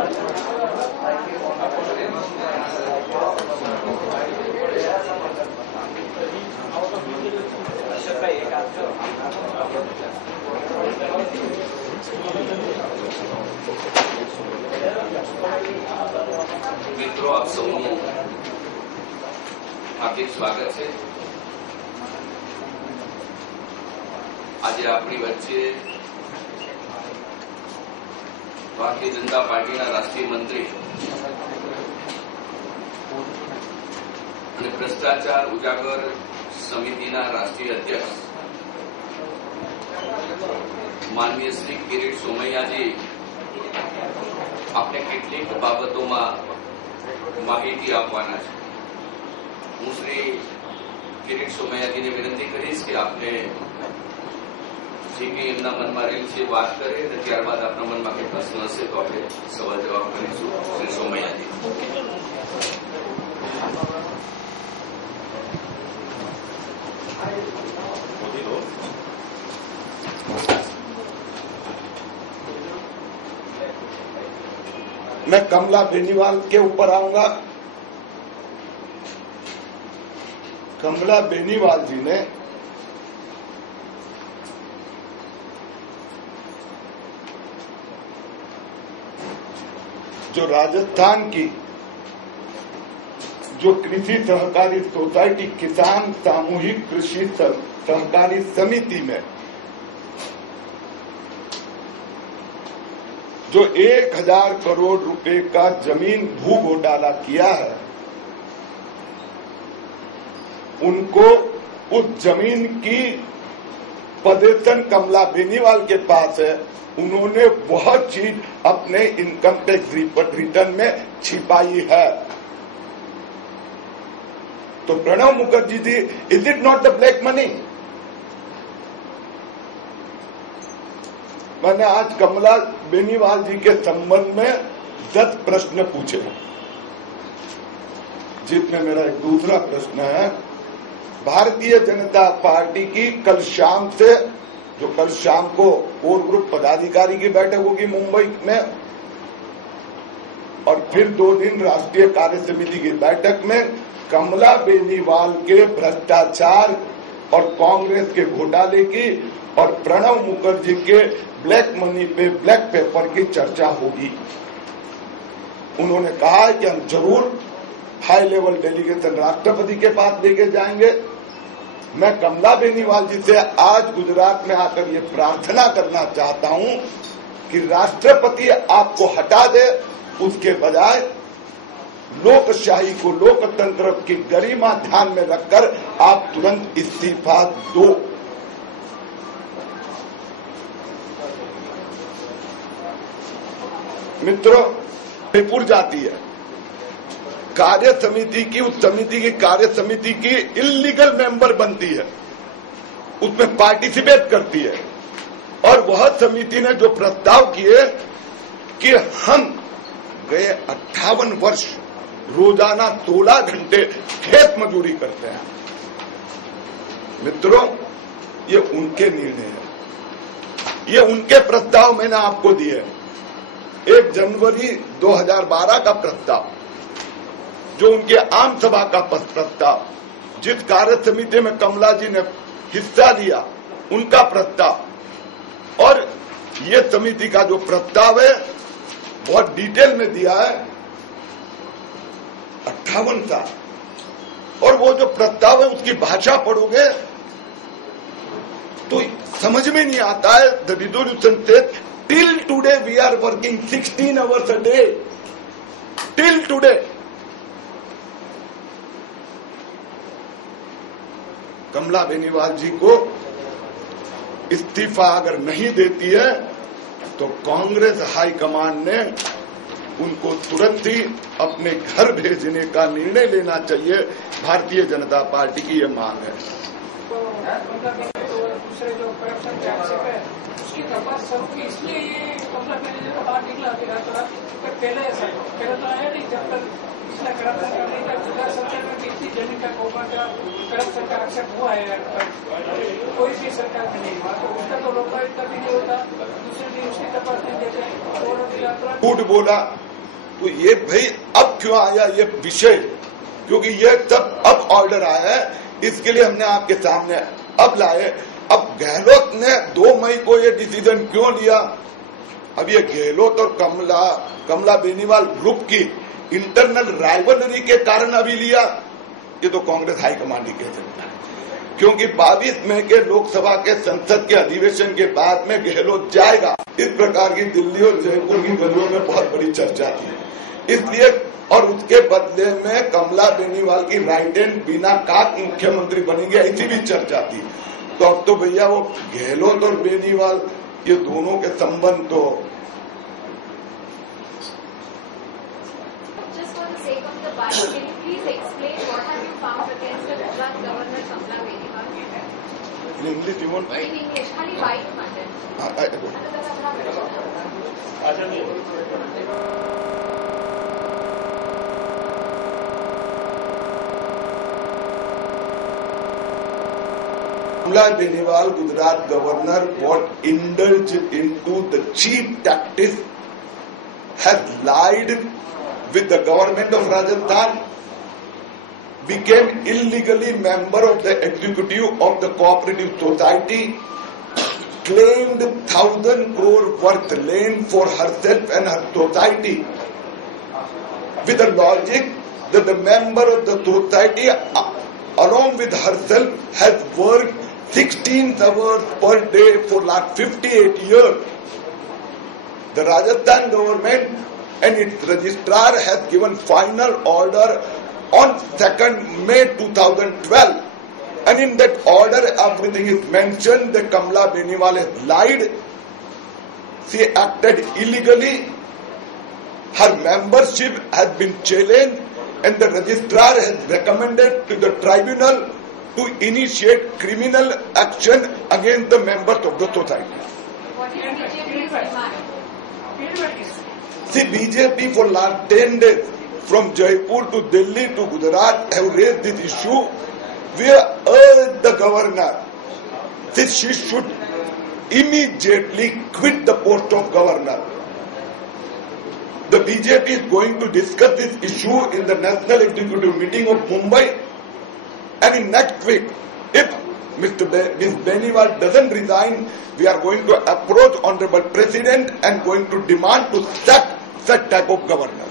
મિત્રો આપ સૌનું હાર્દિક સ્વાગત છે। આજે આપણી વચ્ચે ભારતીય જનતા પાર્ટીના રાષ્ટ્રીય મંત્રી અને ભ્રષ્ટાચાર ઉજાગર સમિતિના રાષ્ટ્રીય અધ્યક્ષ માનનીય શ્રી કિરીટ સોમૈયાજી આપણે કેટલીક બાબતોમાં માહિતી આપવાના છે। હું શ્રી કિરીટ સોમૈયાજીને વિનંતી કરીશ કે આપને જે કંઈ એમના મનમાં રહેલ છે વાત કરે અને ત્યારબાદ આપના મનમાં કંઈ પ્રશ્ન હશે તો આપણે સવાલ જવાબ કરીશું। શ્રી સોમૈયાજી। मैं कमला बेनीवाल के ऊपर आऊंगा। कमला बेनीवाल जी ने जो राजस्थान की जो कृषि सहकारी सोसाइटी किसान सामूहिक कृषि सहकारी समिति में जो 1000 करोड़ रुपए का जमीन भू घोटाला किया है, उनको उस जमीन की पदेशन कमला बेनीवाल के पास है। उन्होंने वह चीज अपने इनकम टैक्स रिटर्न में छिपाई है। तो Pranab Mukherjee ji, is it not the black money? मैंने आज कमला बेनीवाल जी के संबंध में 10 प्रश्न पूछे, जिसमें मेरा एक दूसरा प्रश्न है, भारतीय जनता पार्टी की कल शाम को कोर ग्रुप पदाधिकारी की बैठक होगी मुंबई में, और फिर 2 दिन राष्ट्रीय कार्य समिति की बैठक में कमला बेनीवाल के भ्रष्टाचार और कांग्रेस के घोटाले की और प्रणव मुखर्जी के ब्लैक मनी पे ब्लैक पेपर की चर्चा होगी। उन्होंने कहा कि हम जरूर हाई लेवल डेलीगेशन राष्ट्रपति के पास लेके जाएंगे। मैं कमला बेनीवाल जी से आज गुजरात में आकर ये प्रार्थना करना चाहता हूं कि राष्ट्रपति आपको हटा दे, उसके बजाय लोकशाही को, लोकतंत्र की गरिमा ध्यान में रखकर आप तुरंत इस्तीफा दो। मित्रों, जयपुर जाती है कार्य समिति की, उस समिति की कार्य समिति की इल्लीगल मेंबर बनती है, उसमें पार्टिसिपेट करती है, और वह समिति ने जो प्रस्ताव किए कि हम गए 58 वर्ष रोजाना 16 घंटे खेत मजदूरी करते हैं। मित्रों, ये उनके निर्णय है, ये उनके प्रस्ताव मैंने आपको दिए। 1 जनवरी 2012 का प्रस्ताव, जो उनके आम सभा का प्रस्ताव, जिस कार्य समिति में कमला जी ने हिस्सा लिया, उनका प्रस्ताव, और ये समिति का जो प्रस्ताव है बहुत डिटेल में दिया है, 58 साल। और वो जो प्रस्ताव है उसकी भाषा पढ़ोगे तो समझ में नहीं आता है। द रिजोल्यूशन से till today we are working 16 hours a day, till today. Kamla Beniwal ji को इस्तीफा अगर नहीं देती है तो कांग्रेस हाईकमान ने उनको तुरंत ही अपने घर भेजने का निर्णय लेना चाहिए। भारतीय जनता पार्टी की ये मांग है। दूसरे जो करप्शन उसकी तपास शुरू की, इसलिए ये कमला बेनीवाल का बात निकला पहले तो आया नहीं, जब तक पिछला करप्शन करने का गुजरात सरकार में इतनी जमीन का कौमा का करप्शन का एक्सेप्ट हुआ है, कोई भी सरकार में नहीं हुआ, तो उसका तो लोकायुक्त भी नहीं होता, दूसरे दिन उसकी तपास नहीं देते। झूठ बोला तो ये भाई अब क्यों आया ये विषय, क्योंकि ये सब अब ऑर्डर आया है, इसके लिए हमने आपके सामने अब लाए। अब गहलोत ने 2 मई को ये डिसीजन क्यों लिया? अब ये गहलोत और कमला बेनीवाल ग्रुप की इंटरनल राइवलरी के कारण अभी लिया, ये तो कांग्रेस हाईकमांड ही कह सकता है। क्योंकि 22 मई के लोकसभा के संसद के अधिवेशन के बाद में गहलोत जाएगा, इस प्रकार की दिल्ली और जयपुर की गलियों में बहुत बड़ी चर्चा थी। इसलिए और उसके बदले में कमला बेनीवाल की राइट हैंड बीना काक मुख्यमंत्री बनेंगे, ऐसी भी चर्चा थी। तो अब तो भैया वो गहलोत और बेनीवाल ये दोनों के संबंध तो इंग्लिश जीवन Kamla Benewal, Gujarat governor, got indulged into the cheap tactics, has lied with the government of Rajasthan, became illegally member of the executive of the cooperative society, claimed 1,000 crore worth land for herself and her society, with the logic that the member of the society along with herself has worked 16 hours per day for last 58 years. The Rajasthan government and its registrar has given final order on 2nd May 2012. And in that order everything is mentioned that Kamla Benewal has lied. She acted illegally. Her membership has been challenged and the registrar has recommended to the tribunal to initiate criminal action against the members of the society. What is BJP's demand? See, BJP for last 10 days from Jaipur to Delhi to Gujarat have raised this issue. We have urged the governor that she should immediately quit the post of governor. The BJP is going to discuss this issue in the National Executive Meeting of Mumbai, and in next week, if Ms. Benewal doesn't resign, we are going to approach Honorable President and going to demand to sack such type of governor.